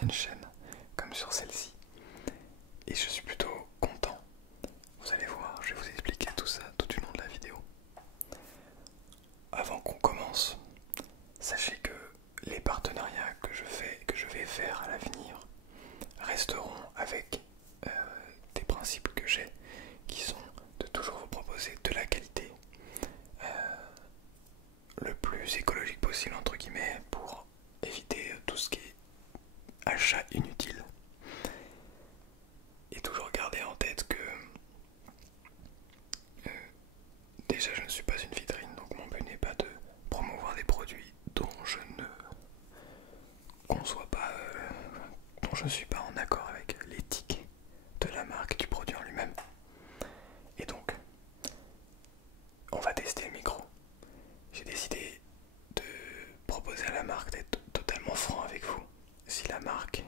ancienne chaîne, comme sur celle-ci. Et je suis plutôt content. Vous allez voir, je vais vous expliquer tout ça tout du long de la vidéo. Avant qu'on commence, sachez que les partenariats que je vais faire à l'avenir resteront avec des principes que j'ai, qui sont de toujours vous proposer de la qualité, le plus écologique possible entre guillemets, pour éviter tout ce qui est achat inutile. Et toujours garder en tête que déjà je ne suis pas une vitrine, donc mon but n'est pas de promouvoir des produits dont je ne conçois pas, dont je ne suis pas en accord avec l'éthique de la marque, du produit en lui-même. Et donc, on va tester le micro. J'ai décidé de proposer à la marque d'être totalement franc avec vous. Si la marque,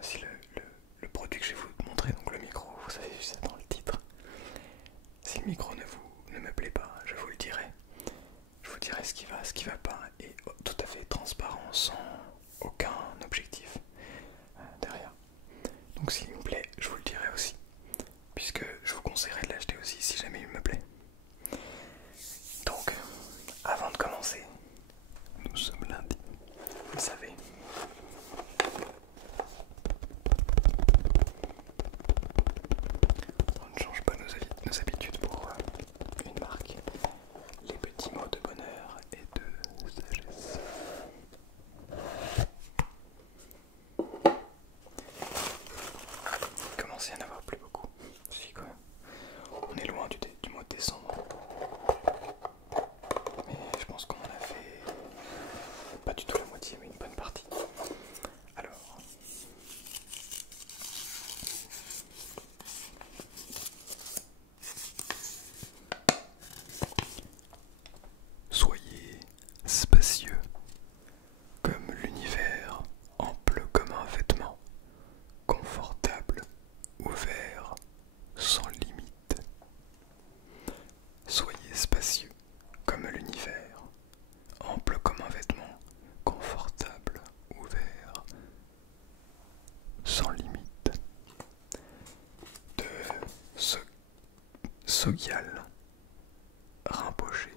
si le produit que je vais vous montrer, donc le micro, vous savez, c'est dans le titre, si le micro ne me plaît pas, je vous le dirai. Je vous dirai ce qui va pas, et tout à fait transparent, sans aucun objectif derrière. Donc s'il me plaît, je vous le dirai aussi, puisque je vous conseillerais de l'acheter aussi si jamais il me plaît. Donc, avant de commencer, nous sommes lundi, vous savez. On ne change pas nos habitudes pour une marque. Les petits mots de bonheur et de sagesse. Il commence à y en avoir plus beaucoup. Si, quand même. On est loin du mois de décembre. Mais je pense qu'on en a fait pas du tout la moitié, mais une bonne partie. Alors, soyez spacieux comme l'univers, ample comme un vêtement, confortable, ouvert, sans limite. Soyez spacieux comme l'univers, ample comme un vêtement, confortable, ouvert, sans limite. De Sogyal Rinpoché.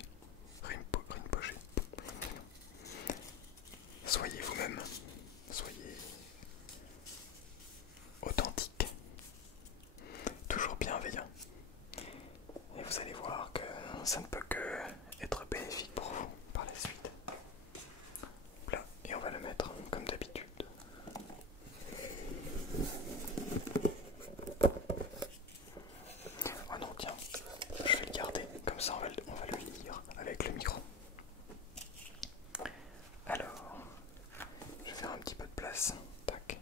Rinpoché. Soyez vous-même, soyez authentique, toujours bienveillant. Et vous allez voir que ça ne peut que être bénéfique pour vous par la suite. Là, et on va le mettre comme d'habitude. Oh non, tiens, je vais le garder, comme ça on va le lire avec le micro. Alors, je vais faire un petit peu de place. Tac.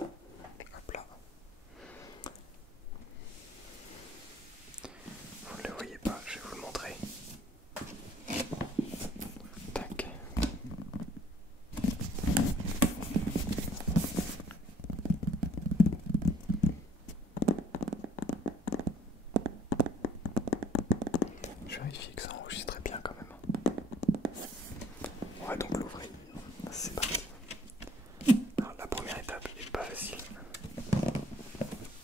Hop là. Vous ne le voyez pas, je vais vous le montrer. Tac. Je vérifie que ça enregistre bien quand même. On va donc l'ouvrir. C'est parti. Alors, la première étape n'est pas facile.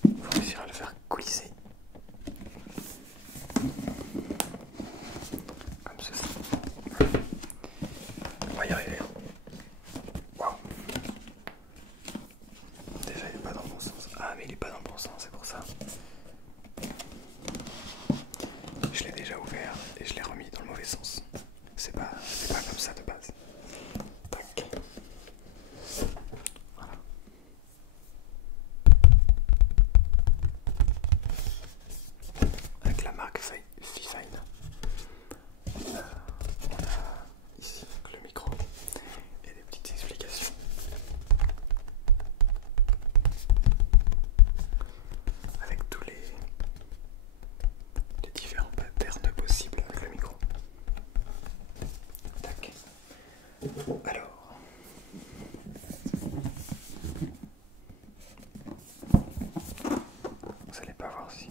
Il faut réussir à le faire glisser. Comme ceci. On va y arriver. Waouh. Déjà il n'est pas dans le bon sens. Ah mais il n'est pas dans le bon sens, c'est pour ça. Je l'ai déjà ouvert et je l'ai remis dans le mauvais sens. C'est pas comme ça de base. Tac. Voilà. Avec la marque Fifine. On a ici le micro et des petites explications. Avec tous les différents patterns possibles avec le micro. Tac. Alors, vous allez pas voir si.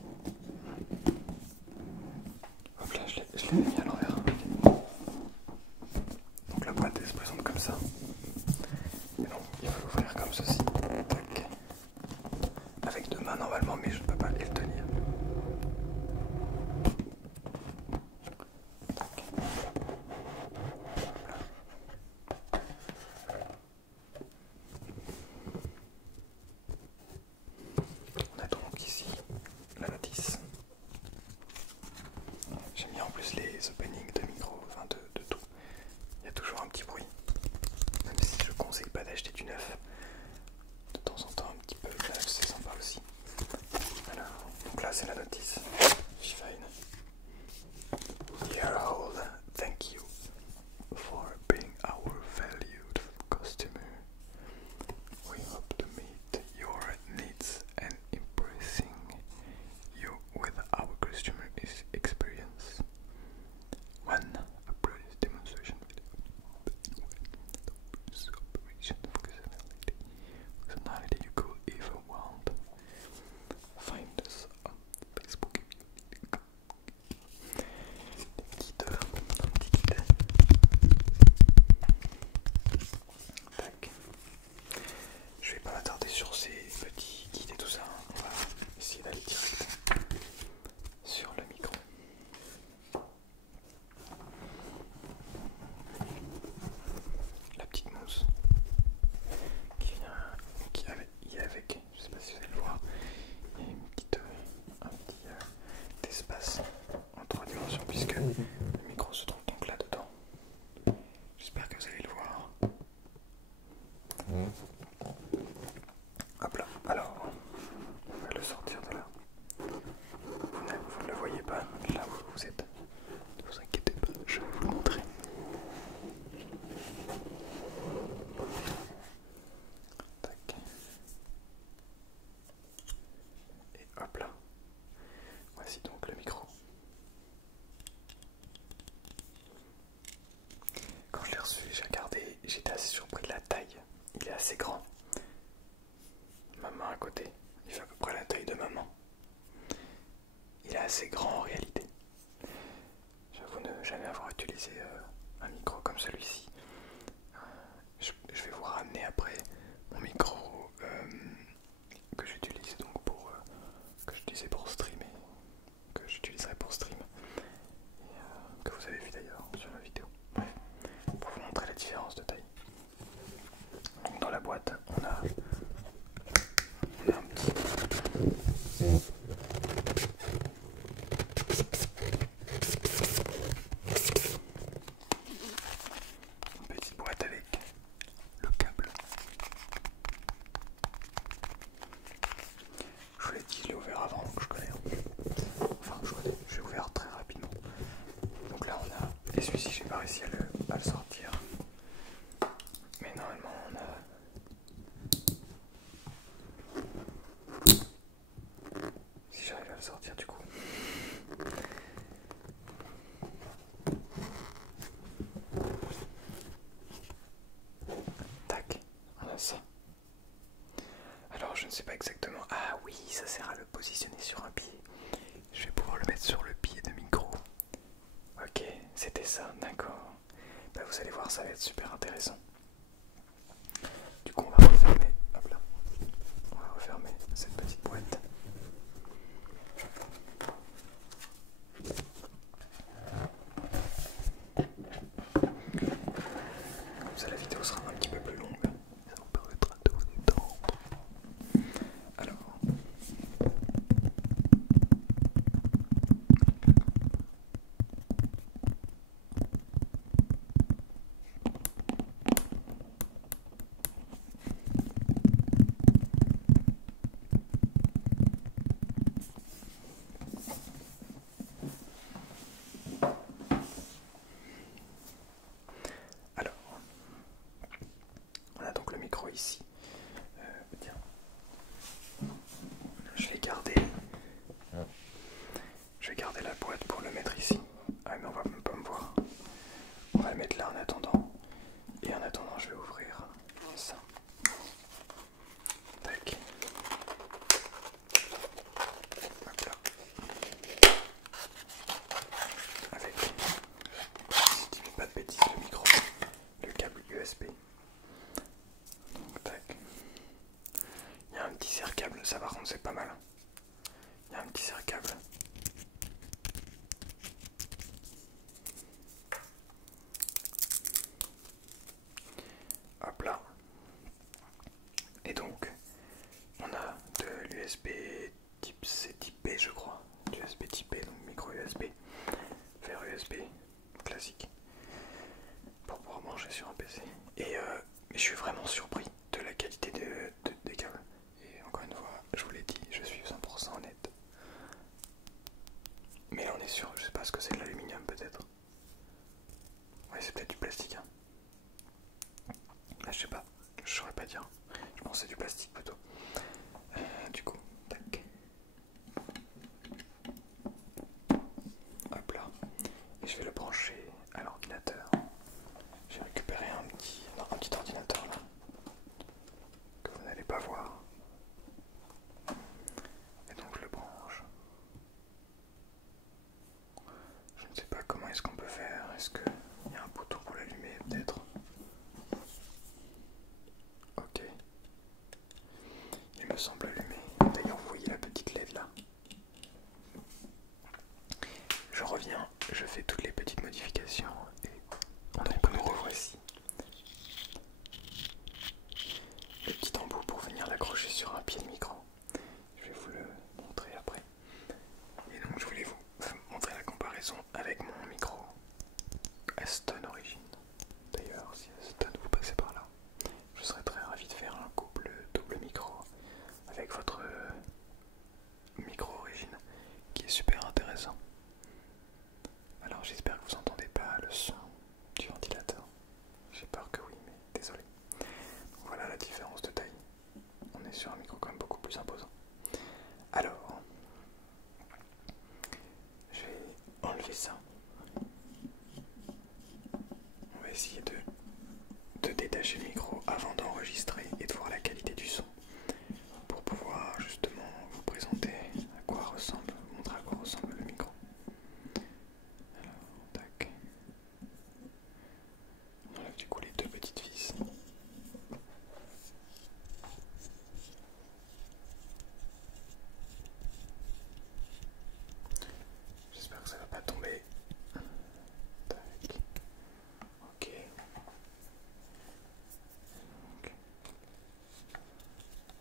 Hop là, je l'ai mis à l'envers. Donc la boîte elle se présente comme ça. comme ceci. Tac. Avec deux mains normalement, mais je ne peux pas les tenir. Tac. On a donc ici la notice. J'ai mis en plus les openings de micro, enfin de tout. Il y a toujours un petit bruit. Même si je conseille pas d'acheter du neuf. De temps en temps, un petit peu neuf, c'est sympa aussi. Alors, donc là c'est la notice. Fifine. Dear Hall, thank you for being our valued customer. We hope to meet your needs and impressing you with our customer experience. One approach demonstration video operation functionality you could even want. Find us on Facebook if you need un petit guide. Tac. Je vais pas m'attarder sur ces petits guides et tout ça. On va essayer d'aller direct sur le micro. La petite mousse qui vient avec, je sais pas si vous allez le voir, il y a un petit espace en 3 dimensions puisque le micro se trouve donc là dedans. J'espère que vous allez le voir. Hop là, alors on va le sortir de là. Vous ne le voyez pas là où vous êtes. Ne vous inquiétez pas, je vais vous le montrer. Tac. Et hop là. Voici donc le micro. Quand je l'ai reçu, j'ai regardé, j'étais assez surpris de la taille. Il est assez grand. Ma main à côté, il fait à peu près la taille de ma main. Il est assez grand en réalité. J'avoue ne jamais avoir utilisé un micro comme celui-ci. Je vais vous ramener après mon micro que j'utilise donc pour que j'utilisais pour streamer, que j'utiliserai pour stream, et que vous avez vu d'ailleurs sur la vidéo. Bref, pour vous montrer la différence de taille. Donc dans la boîte, on a un petite boîte avec le câble. Je vous l'ai dit, je l'ai ouvert avant, donc je connais. Enfin, je l'ai ouvert très rapidement. Donc là, on a. Et celui-ci, j'ai pas réussi à le sortir. Mais normalement, on a. Si j'arrive à le sortir, du coup. Tac, on a ça. Alors, je ne sais pas exactement. Ah oui, ça sert à le positionner sur un pied. Je vais pouvoir le mettre sur le pied de micro. Ok, c'était ça, d'accord. Bah, vous allez voir, ça va être super intéressant. Du coup, on va refermer. Hop là. On va refermer cette petite boîte. Comme ça, la vidéo sera un petit peu plus longue. Ça vous permettra de vous détendre. Alors. On a donc le micro ici. Tiens. Je vais garder la boîte pour le mettre ici. Ah mais on va même pas me voir. On va le mettre là en attendant. Et en attendant, je vais ouvrir ça. Tac. Hop là. Avec, si je dis pas de bêtises, le micro, le câble USB. Donc tac. Ça par contre c'est pas mal. Il y a un petit serre-câble. Hop là. Et donc, on a de l'USB type C, type B je crois. USB type B, donc micro USB, vers USB classique. Pour pouvoir brancher sur un PC. Et je suis vraiment surpris de la qualité des câbles. Et encore une fois, je vous l'ai dit, je suis 100% honnête. Mais là on est sûr, je sais pas ce que c'est, de l'aluminium peut-être. Ouais, c'est peut-être du plastique. Hein. Ah, je sais pas, je saurais pas dire. Je pense que c'est du plastique plutôt. Du coup, tac. Hop là. Et je vais le brancher à l'ordinateur. J'ai récupéré un petit ordinateur là que vous n'allez pas voir. Et donc je le branche. Je ne sais pas comment est-ce qu'on peut faire. Est-ce qu'il y a un bouton pour l'allumer peut-être? Ok. Il me semble allumé. D'ailleurs vous voyez la petite LED là. Je reviens, je fais toutes les petites modifications et nous revoici. Le petit embout pour venir l'accrocher sur un pied de micro. Je vais vous le montrer après. Et donc je voulais vous montrer la comparaison avec mon micro Aston Origin. D'ailleurs, si Aston vous passez par là, je serais très ravi de faire un couple double micro avec votre micro Origin qui est super intéressant. Alors j'espère que vous n'entendez pas le son du ventilateur. J'ai peur que oui, mais désolé. Donc voilà la différence de taille. On est sur un micro quand même beaucoup plus imposant. Alors, je vais enlever ça. On va essayer de détacher le micro avant d'enregistrer et de voir la qualité du son pour pouvoir justement vous présenter à quoi ressemble, vous montrer à quoi ressemble le micro. Alors, tac. On enlève du coup les deux petites vis. J'espère que ça va pas tomber. Tac. Ok. Donc,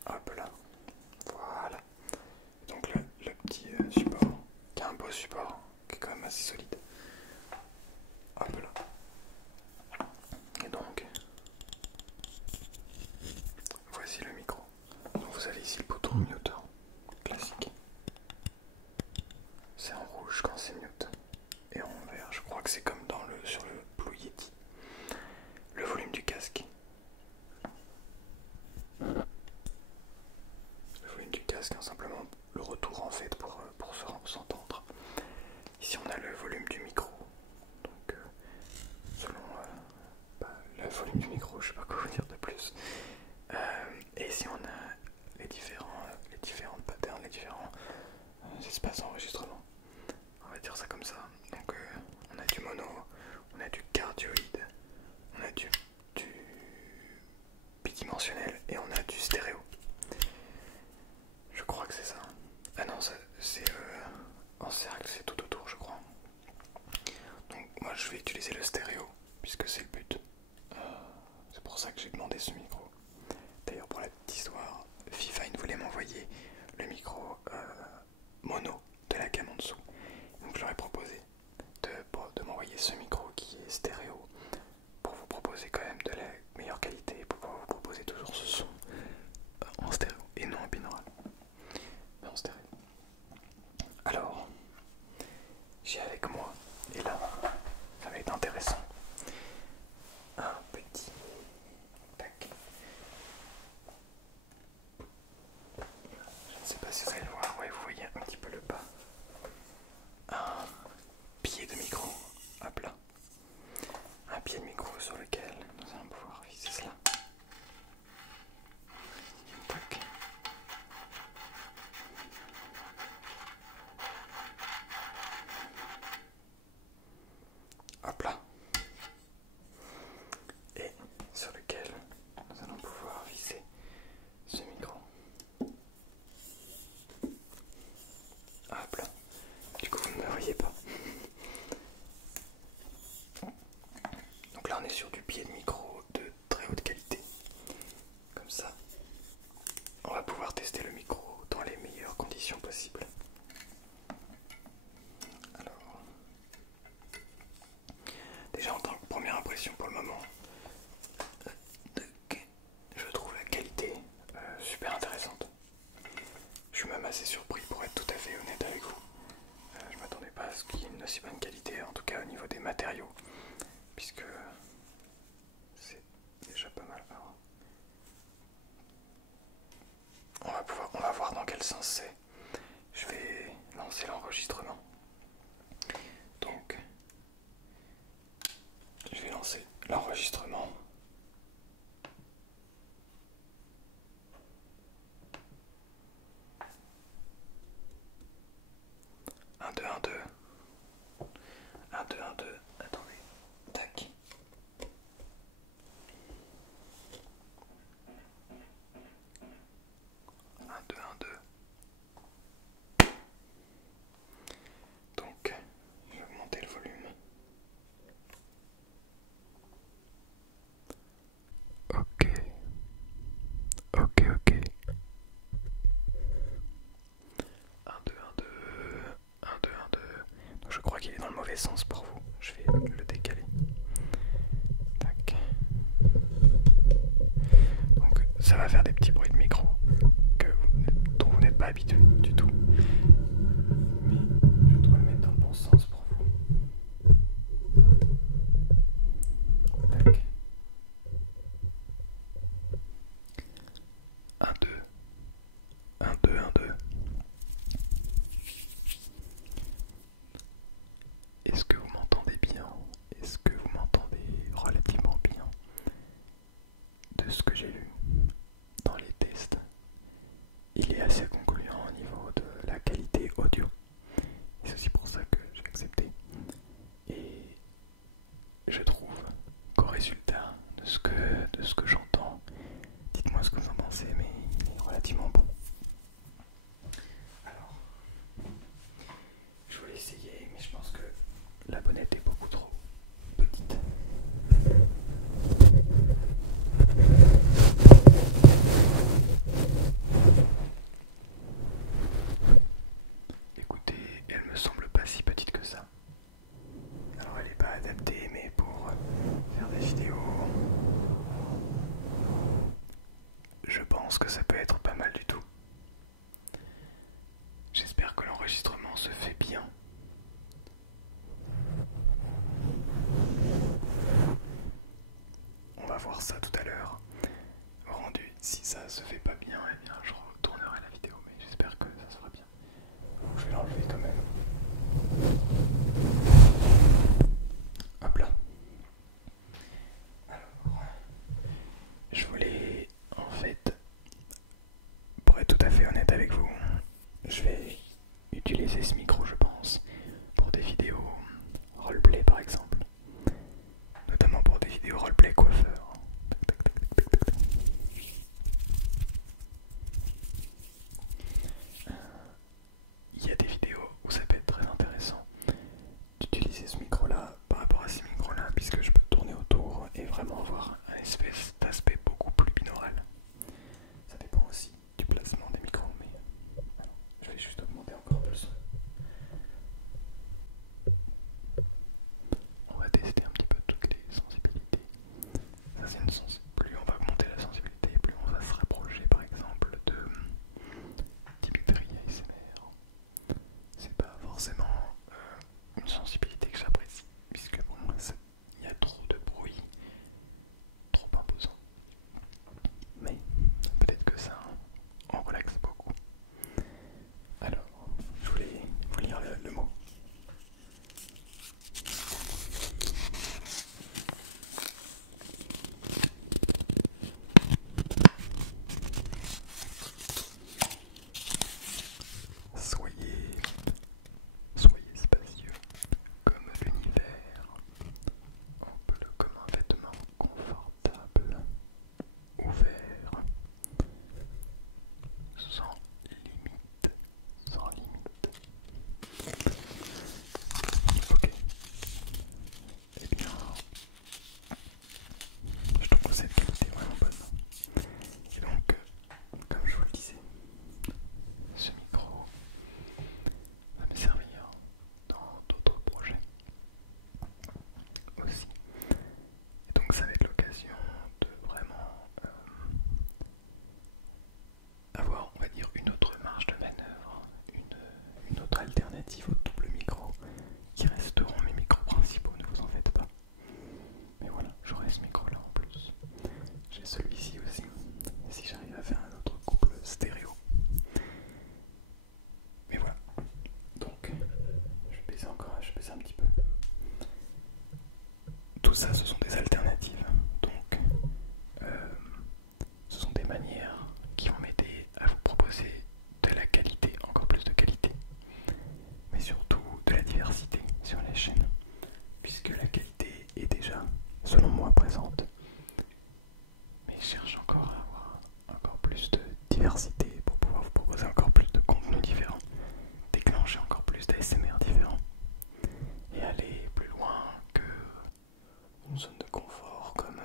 hop là. Voilà. Donc le petit support, qui est un beau support, qui est quand même assez solide. Hop là. Et donc, voici le micro. Donc vous avez ici le bouton mute classique. C'est en rouge quand c'est mute. Et en vert, je crois que c'est comme sur le Blue Yeti. Le volume du casque. Le volume du casque, hein, simplement le retour en fait pour s'entendre. Ici on a le volume du micro. Donc selon le volume du micro, je sais pas quoi vous dire de plus. Et ici on a les différentes patterns, les différents espaces d'enregistrement. On va dire ça comme ça. Donc on a du mono, on a du cardioïde, on a du bidimensionnel et on a du stéréo. Je crois que c'est ça. Ah non, c'est en cercle, c'est tout autour je crois. Donc moi je vais utiliser le stéréo puisque c'est le but. C'est pour ça que j'ai demandé ce micro. D'ailleurs pour la petite histoire, Fifine voulait m'envoyer le micro mono de la gamme en dessous. Donc je leur ai proposé de m'envoyer ce micro qui est stéréo pour vous proposer quand même de la meilleure qualité, pour pouvoir vous proposer toujours ce son en stéréo et non en binaural, mais en stéréo. Alors, j'ai avec moi, et là, ça va être intéressant, 2 petites vis. Alors, je vais assez surpris pour être tout à fait honnête avec vous. Je m'attendais pas à ce qu'il y ait une aussi bonne qualité, en tout cas au niveau des matériaux, puisque c'est déjà pas mal. Alors, on va voir dans quel sens c'est. Je vais lancer l'enregistrement. Donc, je vais lancer l'enregistrement. 1, 2, 1, 2. 1, 2, 1, 2. Attendez. Tac. 1, 2, 1, 2. Donc, je vais augmenter le volume. Ok. Ok, ok. 1, 2, 1, 2. 1, 2, 1, 2. Donc, je crois qu'il est dans le mauvais sens pour vous. Je vais le décaler. Tac. Donc, ça va faire des petits bruits de micro dont vous n'êtes pas habitué du tout. Mais je dois le mettre dans le bon sens pour vous. Tac. 1, 2. 1, 2, 1, 2. Est-ce que vous m'entendez bien? Est-ce que vous m'entendez relativement bien? De ce que j'ai lu dans les tests, il est assez concluant au niveau de la qualité audio. Et c'est aussi pour ça que j'ai accepté. Et je trouve qu'au résultat de ce que j'entends, dites-moi ce que vous en pensez, mais il est relativement bon. Alors, je voulais essayer, mais je pense que la bonnette est beaucoup trop petite. Écoutez, elle me semble pas si petite que ça. Alors elle n'est pas adaptée, mais pour faire des vidéos, je pense que ça peut être pas mal du tout. J'espère que l'enregistrement se fait bien. On va voir ça tout à l'heure. Rendu, si ça se fait pas bien, eh bien je retournerai la vidéo, mais j'espère que ça sera bien. Donc je vais l'enlever quand même. Hop là. Alors, je voulais en fait, pour être tout à fait honnête avec vous, je vais utiliser ce micro, je pense, pour des vidéos roleplay par exemple. Notamment pour des vidéos roleplay coiffeur. cherche encore à avoir encore plus de diversité pour pouvoir vous proposer encore plus de contenus différents, déclencher encore plus d'ASMR différents et aller plus loin que une zone de confort comme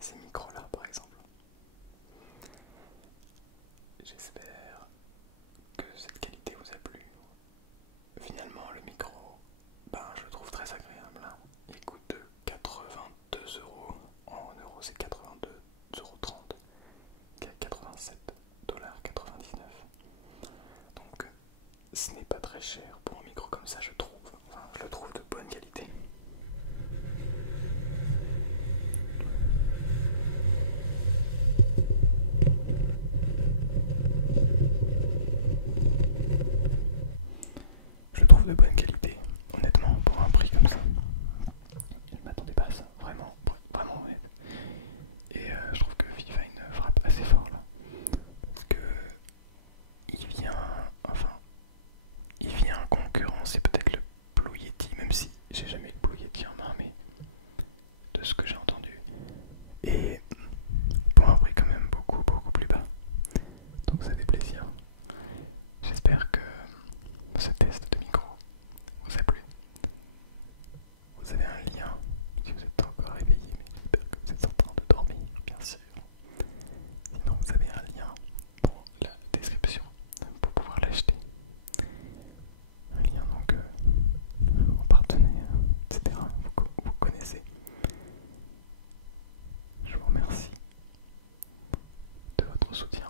ces micros là par exemple. J'espère que cette qualité vous a plu. Finalement le micro, je le trouve très agréable, hein. Il coûte 82 euros, en euros c'est 82,30 €, qui est 87,99 $. Donc ce n'est pas très cher pour un micro comme ça, je trouve. Enfin, je le trouve de bonne qualité. Je le trouve de bonne qualité, honnêtement, pour un prix comme ça. Je ne m'attendais pas à ça, vraiment, vraiment honnête. Et je trouve que FIFA a une frappe assez fort là. Parce que il vient concurrencer peut-être le Blue Yeti, même si j'ai jamais eu le Blue Yeti en main, mais de ce que j'ai entendu. Et pour un prix quand même beaucoup plus bas. Donc ça fait plaisir. J'espère que ce test de micro vous a plu. Vous avez un lien si vous êtes encore réveillé, mais j'espère que vous êtes en train de dormir, bien sûr. Sinon vous avez un lien dans la description pour pouvoir l'acheter. Un lien donc en partenaire, etc. Vous connaissez. Je vous remercie de votre soutien.